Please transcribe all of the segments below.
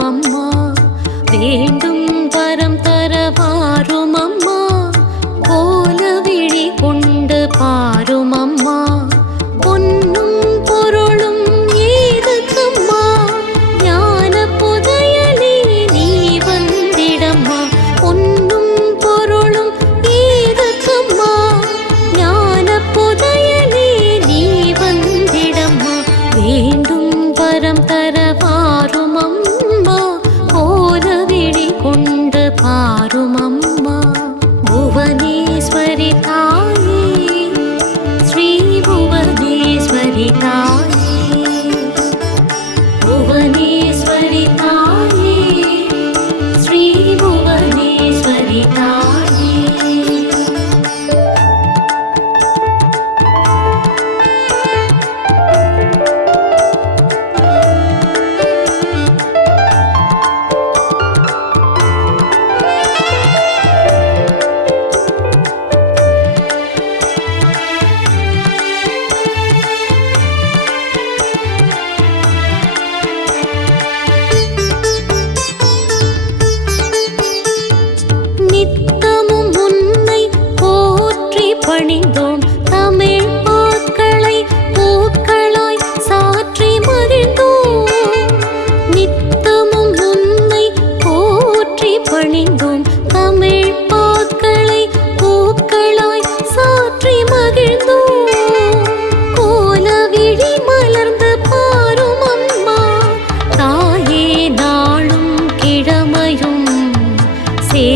அம்மா வேண்டும் வரம் தரவாரோ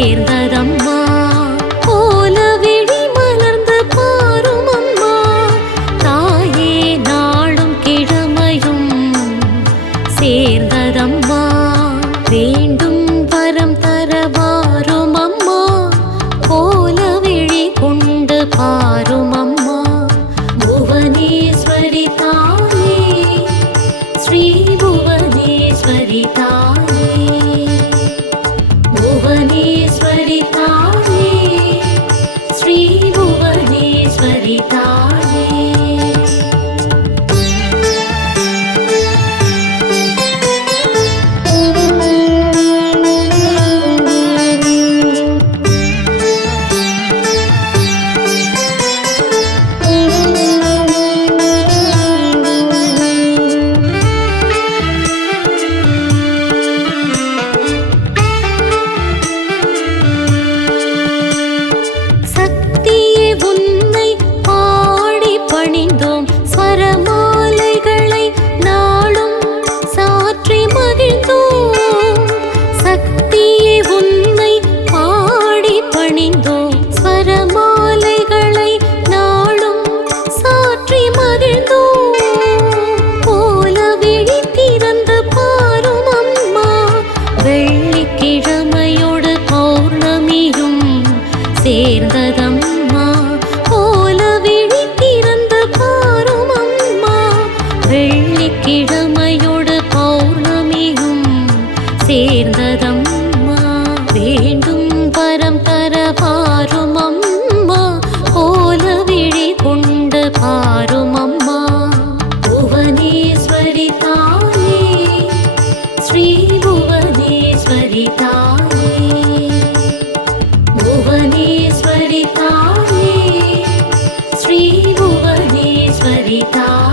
சேர்ந்ததம்மா. போல விழி மலர்ந்து பாரும் அம்மா தாயே நாளும் கிழமையும் சேர்ந்ததம்மா. வேண்டும் வரம் தரவாரும் அம்மா போல விழி கொண்டு பாரும் அம்மா புவனேஸ்வரி சேர்ந்ததம்மா. கோல விழி திறந்து பாரும் அம்மா வெள்ளிக்கிழமையோடு பௌர்ணமியும் சேர்ந்ததம்மா. வேண்டும் வரம் தரவா Sarita.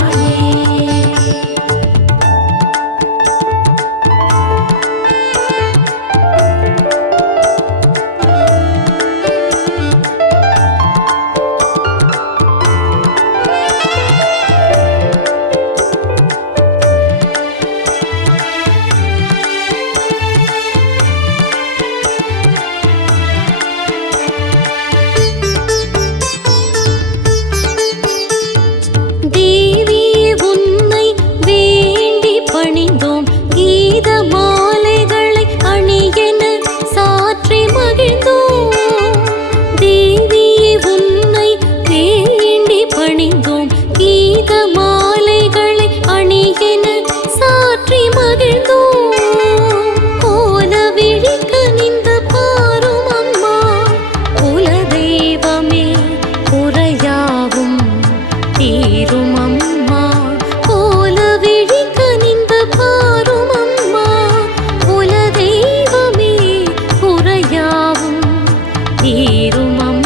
mom